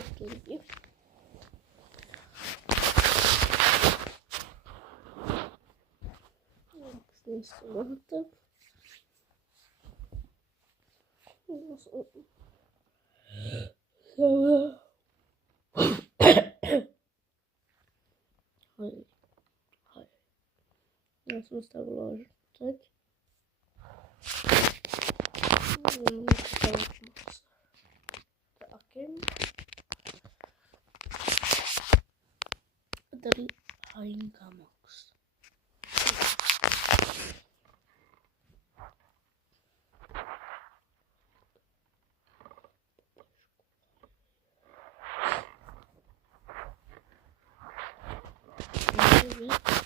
prostě lidi. Jak máte? Já jsem stavila teď. Takim. Tady Hajinka Max.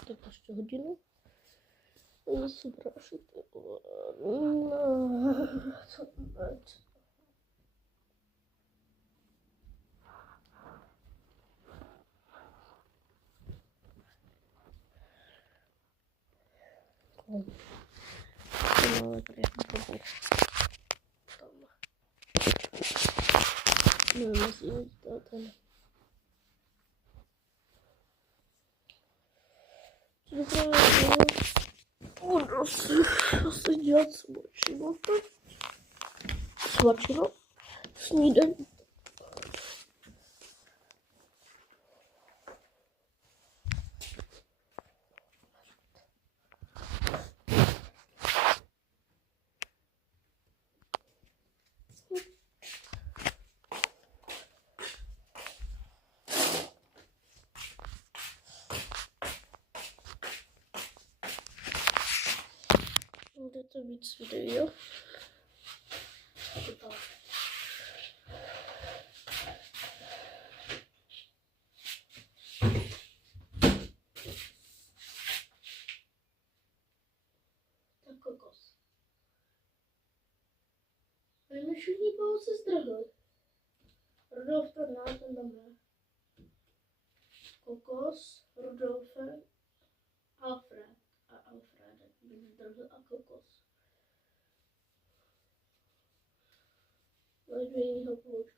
To ještě hodinu. Zase prašit. Co to bude? Máme tady to tam. Nevím, jestli to ten. Budu se dělat svačinu. Snídaní. Bude to víc video. Tak kokos. Ale my všichni koho se zdrhli. Rudolf ten tam je. Kokos, Rudolfe, Alfred a Alfredek. Zdrhl a kokos. Mají dvě jiného kluče.